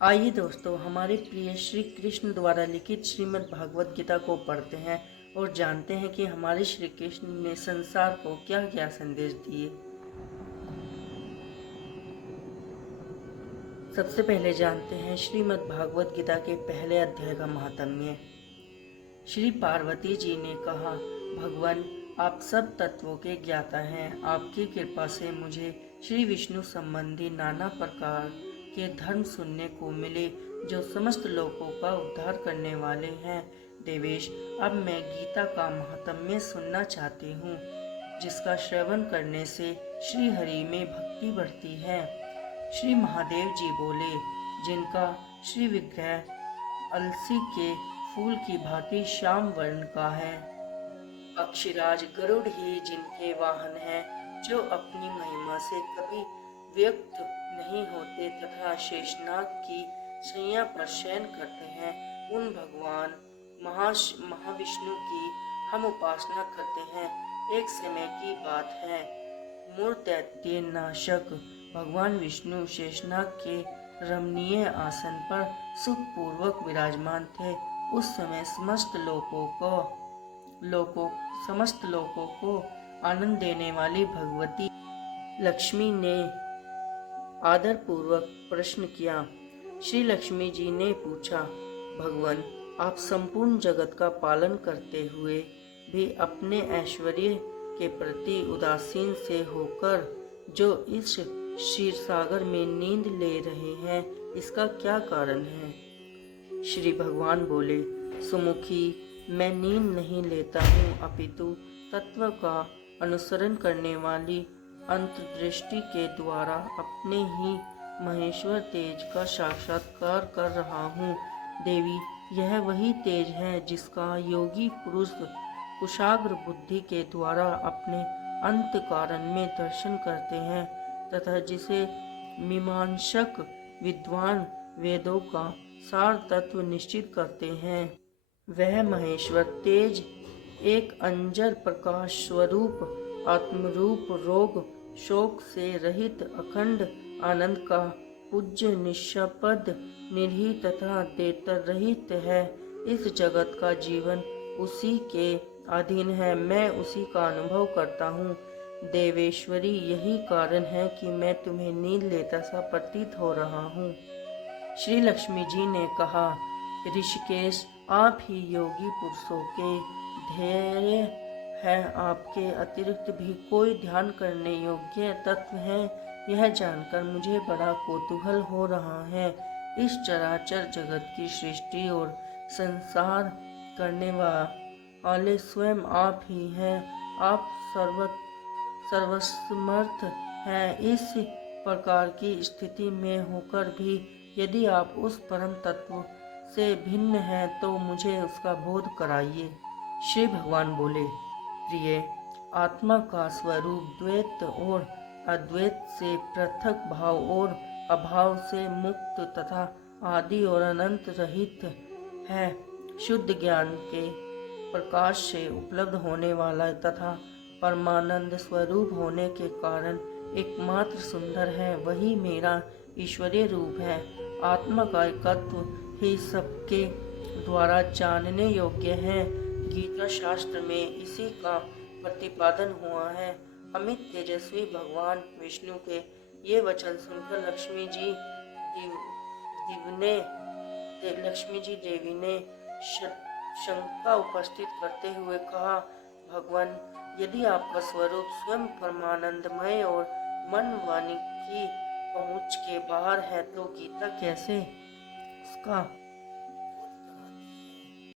आइए दोस्तों, हमारे प्रिय श्री कृष्ण द्वारा लिखित श्रीमद् भागवत गीता को पढ़ते हैं और जानते हैं कि हमारे श्री कृष्ण ने संसार को क्या क्या संदेश दिए। सबसे पहले जानते हैं श्रीमद् भागवत गीता के पहले अध्याय का महात्म्य। श्री पार्वती जी ने कहा, भगवान आप सब तत्वों के ज्ञाता हैं। आपकी कृपा से मुझे श्री विष्णु संबंधी नाना प्रकार के धर्म सुनने को मिले जो समस्त लोगों का उद्धार करने वाले हैं। देवेश, अब मैं गीता का महात्म्य सुनना चाहती हूँ, जिसका श्रवण करने से श्री हरि में भक्ति बढ़ती है। श्री महादेव जी बोले, जिनका श्री विग्रह अलसी के फूल की भांति श्याम वर्ण का है, अक्षिराज गरुड़ ही जिनके वाहन हैं, जो अपनी महिमा से कभी व्यक्त नहीं होते तथा शेषनाग की शैया पर शयन करते हैं, उन भगवान महाविष्णु की हम उपासना करते हैं। एक समय की बात है, मूर्तैत्य नाशक भगवान विष्णु शेषनाग के रमणीय आसन पर सुखपूर्वक विराजमान थे। उस समय समस्त लोगों को आनंद देने वाली भगवती लक्ष्मी ने आदर पूर्वक प्रश्न किया। श्री लक्ष्मी जी ने पूछा, भगवान आप संपूर्ण जगत का पालन करते हुए भी अपने ऐश्वर्य के प्रति उदासीन से होकर जो इस क्षीर सागर में नींद ले रहे हैं, इसका क्या कारण है? श्री भगवान बोले, सुमुखी, मैं नींद नहीं लेता हूँ, अपितु तत्व का अनुसरण करने वाली अंतर्दृष्टि के द्वारा अपने ही महेश्वर तेज का साक्षात्कार कर रहा हूँ। देवी, यह वही तेज है जिसका योगी पुरुष कुशाग्र बुद्धि के द्वारा अपने अंत कारण में दर्शन करते हैं तथा जिसे मीमांसक विद्वान वेदों का सार तत्व निश्चित करते हैं। वह महेश्वर तेज एक अंजर प्रकाश स्वरूप आत्मरूप रोग शोक से रहित अखंड आनंद का पूज्य निष्पद निर्ही तथा देतर रहित है। इस जगत का जीवन उसी के अधीन है, मैं उसी का अनुभव करता हूँ। देवेश्वरी, यही कारण है कि मैं तुम्हें नींद लेता सा प्रतीत हो रहा हूँ। श्री लक्ष्मी जी ने कहा, ऋषिकेश, आप ही योगी पुरुषों के ध्येय है। आपके अतिरिक्त भी कोई ध्यान करने योग्य तत्व है, यह जानकर मुझे बड़ा कौतूहल हो रहा है। इस चराचर जगत की सृष्टि और संसार करने वाले स्वयं आप ही हैं। आप सर्वसमर्थ हैं। इस प्रकार की स्थिति में होकर भी यदि आप उस परम तत्व से भिन्न हैं तो मुझे उसका बोध कराइए। श्री भगवान बोले, प्रिय, आत्मा का स्वरूप द्वैत और अद्वैत से पृथक, भाव और अभाव से मुक्त तथा आदि और अनंत रहित है। शुद्ध ज्ञान के प्रकाश से उपलब्ध होने वाला तथा परमानंद स्वरूप होने के कारण एकमात्र सुंदर है, वही मेरा ईश्वरीय रूप है। आत्मा का एकत्व ही सबके द्वारा जानने योग्य है। गीता शास्त्र में इसी का प्रतिपादन हुआ है। अमित तेजस्वी भगवान विष्णु के ये वचन सुनकर लक्ष्मी देवी ने शंका उपस्थित करते हुए कहा, भगवान, यदि आपका स्वरूप स्वयं परमानंदमय और मन वाणी की पहुँच के बाहर है तो गीता कैसे उसका